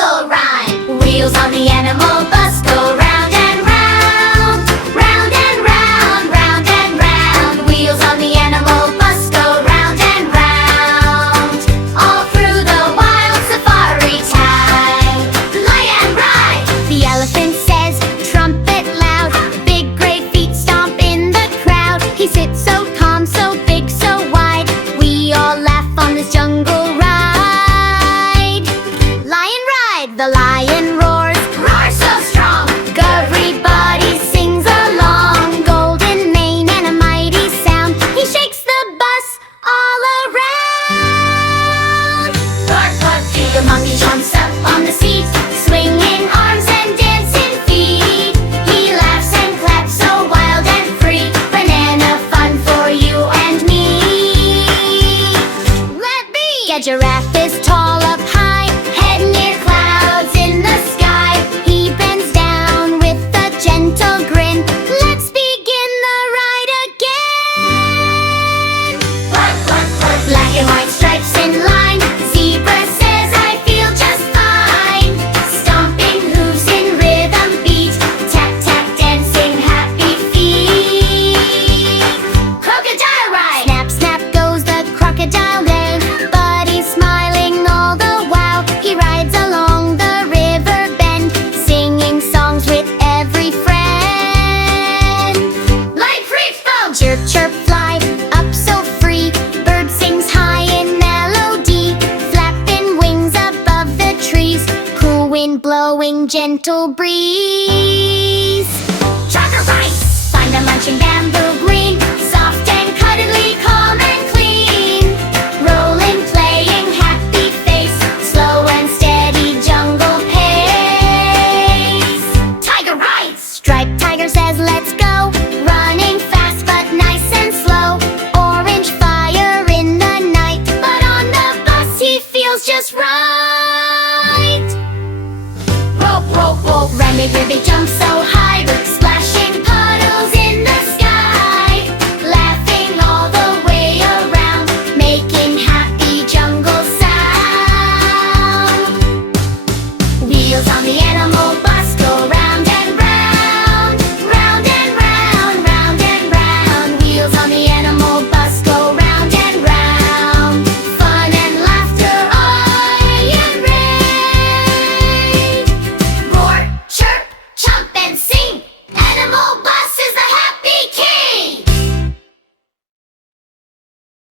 jungle rhyme. Wheels on the animal bus go round and round, round and round, round and round. Wheels on the animal bus go round and round, all through the wild safari time. Lie and ride. The elephant says, trumpet loud. Big great feet stomp in the crowd. He sits so calm, so big, so wide. We all laugh on this jungle ride. Lion ride. The lion roars, roar so strong. Everybody sings along. Golden mane and a mighty sound. He shakes the bus all around. Bark, bark, the monkey jumps up on the seat, swinging arms and dancing feet. He laughs and claps so wild and free. Banana fun for you and me. Let be. A giraffe is tall up high, head near clouds in the sky. He bends down with a gentle grin. Let's begin the ride again. Bark, bark, bark. Black and white stripes in line. Zebra says, I feel just fine. Stomping hooves in rhythm beat. Tap, tap, dancing happy feet. Crocodile ride. Snap, snap goes the crocodile lane. But he's smiling all the while. He rides along the river bend, singing songs with every friend. Like free fall. Chirp, chirp, fly up so free. Bird sings high in melody, flapping wings above the trees. Cool wind blowing, gentle breeze. Tracker rice. Find a munching bamboo green, soft and cuddly, calm and clean. Rolling, playing, happy face, slow and steady jungle pace. Tiger rides. Striped tiger says, let's go. Running fast but nice and slow. Orange fire in the night, but on the bus he feels just right. Rope, rope, rope. Remy Ribby jumps up